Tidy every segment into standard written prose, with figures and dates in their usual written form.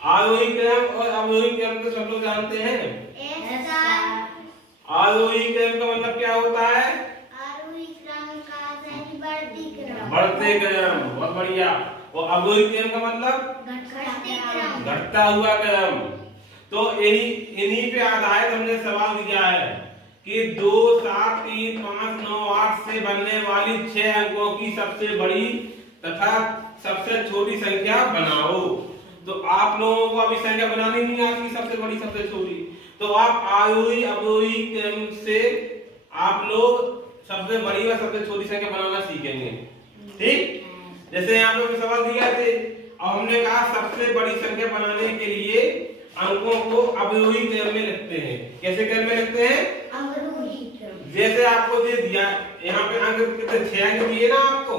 आरोही क्रम और अवरोही क्रम तो सब लोग जानते हैं। आरोही क्रम का मतलब क्या होता है? आरोही क्रम का अर्थ है कि बढ़ती क्रम। बढ़ते क्रम, बहुत बढ़िया। और अवरोही क्रम का मतलब घटते क्रम। घटता हुआ क्रम। तो यही इन्हीं पे आधारित हमने सवाल दिया है कि 2, 7, 3, 5, 9, 8 से बनने वाली 6 अंकों की सबसे बड़ी तथा सबसे छोटी संख्या बनाओ। तो आप लोगों को अभी संख्या बनानी नहीं आती, सबसे बड़ी सबसे छोटी, तो आप आरोही अवरोही क्रम से आप लोग सबसे बड़ी व सबसे छोटी संख्या बनाना सीखेंगे। ठीक, जैसे यहाँ पे सवाल दिया थे और हमने कहा सबसे बड़ी संख्या बनाने के लिए अंकों को अवरोही क्रम में लिखते हैं। कैसे क्रम में लिखते हैं? अवरोही क्रम। जैसे आपको दे दिया यहाँ पे अंक कितने 6 अंक दिए ना आपको,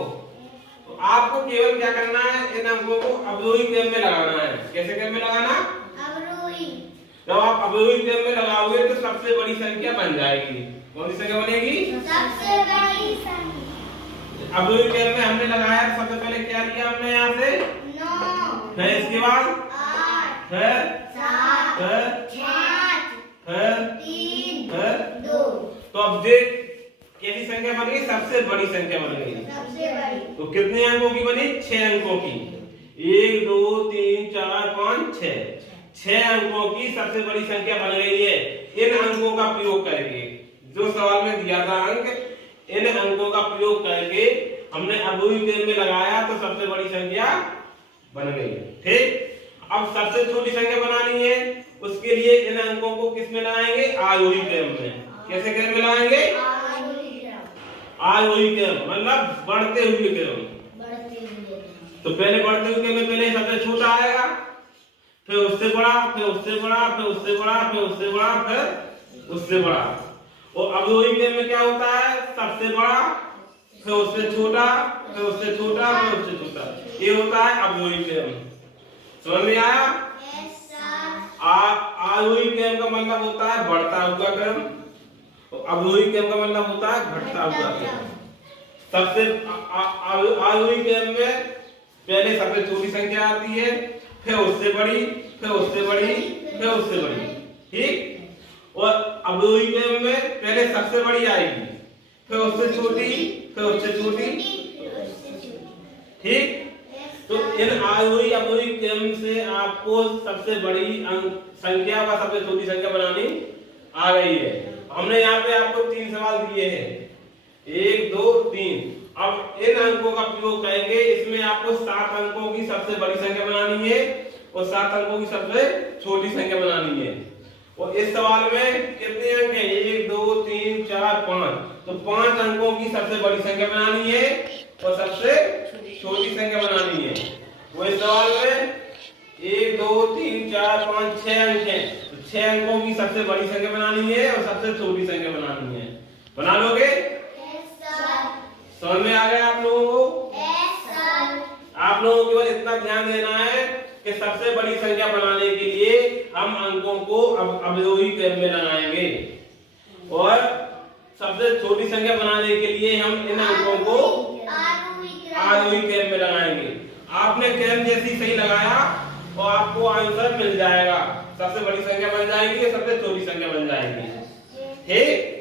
तो आपको केवल क्या करना है, इन अंकों को अवरोही क्रम में लगाना है। कैसे क्रम में लगाना? अवरोही। जब आप अवरोही क्रम में लगाओगे तो सबसे बड़ी संख्या बन जाएगी। कौन सी संख्या बनेगी? सबसे बड़ी संख्या। अवरोही क्रम में हमने लगाया, सबसे पहले क्या लिया हमने यहाँ से? 9, फिर इसके बाद 8, फिर 7, फिर 5, फिर 3, फिर 2। तो अब देख कैसी संख्या बन गई? सबसे बड़ी संख्या बन गई। सबसे बड़ी। तो कितने अंकों की बनी? 6 अंकों की। 1, 2, 3, 4, 5, 6। 6 अंकों की सबसे बड़ी संख्या बन गई है। इन अंकों का प्रयोग करके, जो सवाल में दिया था अंक, इन अंकों का प्रयोग करके हमने अवरोही क्रम में लगाया तो सबसे बड़ी संख्या बन गई। ठीक, अब सबसे छोटी संख्या बनानी है, उसके लिए इन अंकों को किस में लगाएंगे? आरोही क्रम में। कैसे क्रम में लगाएंगे? आरोही क्रम। आरोही क्रम मतलब बढ़ते हुए क्रम। बढ़ते हुए। तो पहले बढ़ते हुए क्रम में पहले सबसे छोटा आएगा, फिर उससे बड़ा, फिर उससे बड़ा, फिर उससे बड़ा, फिर उससे बड़ा, फिर उससे बड़ा। और अवरोही क्रम में क्या होता है? सबसे बड़ा, फिर उससे छोटा, फिर उससे छोटा, फिर उससे छोटा। ये होता है अवरोही क्रम। समझ में आया? आरोही क्रम का मतलब होता है बढ़ता हुआ क्रम, और अवरोही क्रम का मतलब होता है घटता हुआ क्रम। सबसे आरोही क्रम में पहले सबसे छोटी संख्या आती है, फिर उससे बड़ी, फिर उससे बड़ी, फिर उससे बड़ी। ठीक, और अवरोही क्रम में पहले सबसे बड़ी आएगी, फिर उससे छोटी, फिर उससे छोटी। ठीक, तो इन आरोही अवरोही क्रम से आपको सबसे बड़ी संख्या व सबसे छोटी संख्या बनानी आ गई है। हमने यहाँ पे आपको 3 सवाल दिए हैं, 1, 2, 3। अब इन अंकों का प्रयोग करेंगे, इसमें आपको 7 अंकों की सबसे बड़ी संख्या बनानी है और 7 अंकों की सबसे छोटी संख्या बनानी है। और इस सवाल में कितने अंक हैं? 1, 2, 3, 4, 5। तो 5 अंकों की सबसे बड़ी संख्या बनानी है और सबसे छोटी संख्या बनानी है। वो इस सवाल में 1, 2, 3, 4, 5, 6 अंक हैं, तो 6 अंकों की सबसे बड़ी संख्या बनानी है और सबसे छोटी संख्या बनानी है। बना लोगे? समझ में आ गया आप लोगों को? आप लोगों को केवल इतना ध्यान देना है कि सबसे बड़ी संख्या बनाने के लिए हम अंकों को अवरोही क्रम में लगाएंगे और सबसे छोटी संख्या बनाने के लिए हम इन अंकों को आरोही क्रम में लगाएंगे। आपने क्रम जैसी सही लगाया और आपको आंसर मिल जाएगा। सबसे बड़ी संख्या बन जाएगी, सबसे छोटी संख्या बन जाएगी। ठीक।